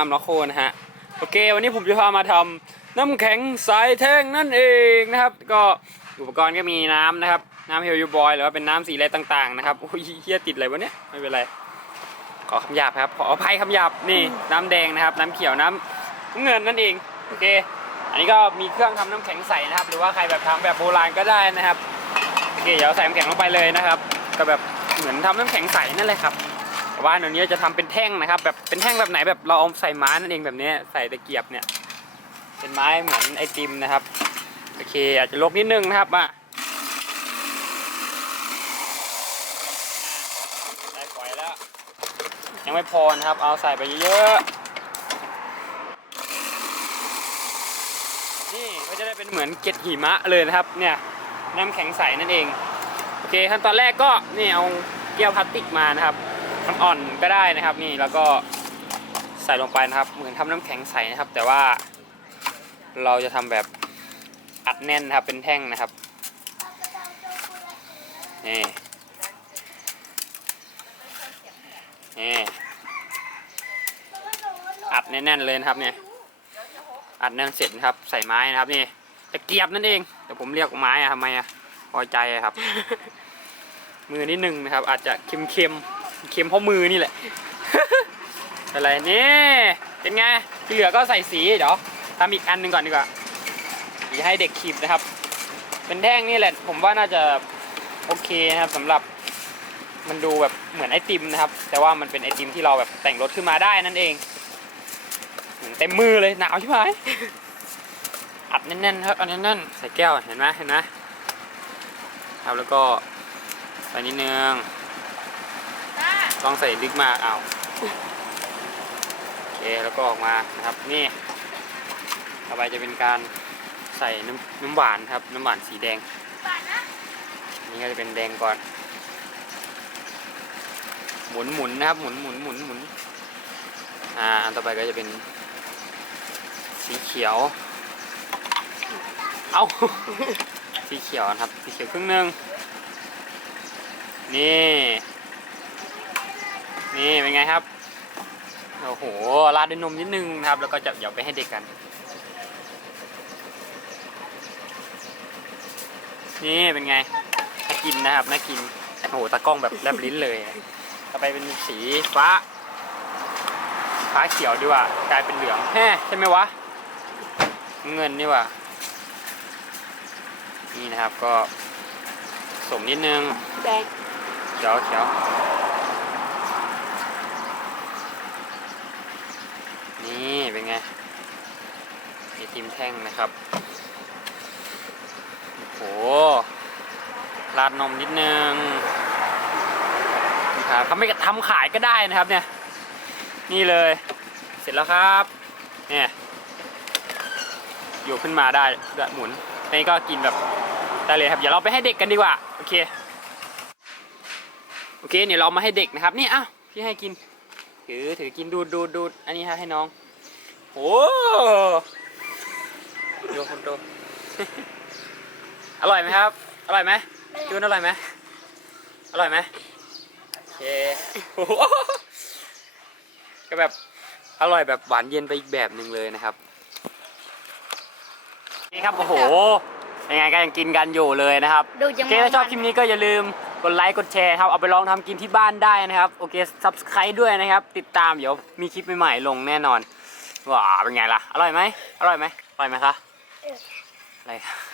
ามล็อกโคนะฮะโอเค วันนี้ผมจะพามาทำน้ำแข็งสายแท่งนั่นเองนะครับ ก็อุปกรณ์ก็มีน้ำนะครับ น้ำเฮลยูบอยหรือว่าเป็นน้ำสีอะไรต่างๆนะครับโอ้ยเฮียติดอะไรวะเนี่ยไม่เป็นไรขอคำหยาบครับขออภัยคำหยาบนี่น้ำแดงนะครับ น้ำเขียวน้ำน้ำเงินนั่นเองโอเค อันนี้ก็มีเครื่องทำน้ำแข็งใสนะครับ หรือว่าใครแบบทำแบบโบราณก็ได้นะครับโอเคเดี๋ยวใส่น้ำแข็งลงไปเลยนะครับ ก็แบบเหมือนทำน้ำแข็งใสนั่นแหละครับ แต่ว่าเดี๋ยวนี้จะทำเป็นแท่งนะครับ แบบเป็นแท่งแบบไหนแบบเราเอาใส่ไม้นั่นเองแบบนี้ใส่ตะเกียบเนี่ย เป็นไม้เหมือนไอติมนะครับโอเค อาจจะลกนิดนึงนะครับอะได้ปล่อยแล้ว ยังไม่พอนะครับ เอาใส่ไปเยอะๆนี่ก็จะได้เป็นเหมือนเกล็ดหิมะเลยนะครับ เนี่ยน้ำแข็งใสนั่นเอง โอเคขั้นตอนแรกก็นี่เอาแก้วพลาสติกมานะครับ น้ำอ่อนก็ได้นะครับนี่แล้วก็ใส่ลงไปนะครับ เหมือนทำน้ำแข็งใสนะครับ แต่ว่าเราจะทำแบบอัดแน่นนะครับ เป็นแท่งนะครับนี่นี่อัดแน่นๆเลยนะครับเนี่ยอัดแน่นเสร็จนะครับ ใส่ไม้นะครับนี่ตะเกียบนั่นเองแต่ผมเรียกไม้อะทำไมอะพอใจอะครับ มือนิดนึงนะครับ อาจจะเค็มๆ เค็มเพราะมือนี่แหละ อะไรนี่เป็นไงที่เหลือก็ใส่สีเดี๋ยวทำอีกอันหนึ่งก่อนดีกว่าสีให้เด็กขีบนะครับ เป็นแท่งนี่แหละ ผมว่าน่าจะโอเคนะครับสำหรับมันดูแบบเหมือนไอติมนะครับ แต่ว่ามันเป็นไอติมที่เราแบบแต่งรถขึ้นมาได้นั่นเองเต็มมือเลยหนาวใช่ไหมอัดแน่นๆครับอัดแน่นๆใส่แก้วเห็นไหมเห็นไหมครับแล้วก็ใส่นิดนึง ต้องใส่ลึกมากเอาโอเคแล้วก็ออกมานะครับนี่ต่อไปจะเป็นการใส่น้ำน้ำหวานครับ น้ำหวานสีแดง นี่ก็จะเป็นแดงก่อน หมุนหมุนนะครับ หมุนหมุนหมุนหมุนอ่าอันต่อไปก็จะเป็นสีเขียว เอาสีเขียวนะครับ สีเขียวครึ่งหนึ่งนี่ นี่เป็นไงครับ โอ้โหราดด้วยนมนิดนึงนะครับ แล้วก็จะเดี๋ยวไปให้เด็กกัน นี่เป็นไง น่ากินนะครับ น่ากิน โอ้โหตากล้องแบบแลบลิ้นเลย ต่อไปเป็นสีฟ้า ฟ้าเขียวดีกว่า กลายเป็นเหลืองแฮ่ใช่ไหมวะ เงินนี่หว่า นี่นะครับก็สมนิดนึงแดงเขียวเขียวนี่เป็นไง มีติมแท่งนะครับโหราดนมนิดนึงนะครับทำไม่ทำขายก็ได้นะครับเนี่ย นี่เลย เสร็จแล้วครับ เนี่ย อยู่ขึ้นมาได้หมุนนนี้ก็กินแบบได้เลยครับ เดี๋ยวเราไปให้เด็กกันดีกว่า โอเค โอเค เดี๋ยวเรามาให้เด็กนะครับ นี่อ้าวพี่ให้กิน ถือ ถือกินดูดดูดดูดอันนี้ฮะให้น้อง โอ้ ดูคนโตอร่อยไหมครับ อร่อยไหมจูนอร่อยไหมอร่อยไหมโอเคโอ้โหก็แบบอร่อยแบบหวานเย็นไปอีกแบบหนึ่งเลยนะครับ นี่ครับโอ้โหยังไงก็ยังกินกันอยู่เลยนะครับดูยังโอเคถ้าชอบคลิปนี้ก็อย่าลืมกดไลค์กดแชร์ครับเอาไปลองทำกินที่บ้านได้นะครับโอเค subscribe ด้วยนะครับ ติดตามเดี๋ยวมีคลิปใหม่ๆลงแน่นอนว้าเป็นไงล่ะ อร่อยไหมอร่อยไหมอร่อยไหมคะ อะไรครับ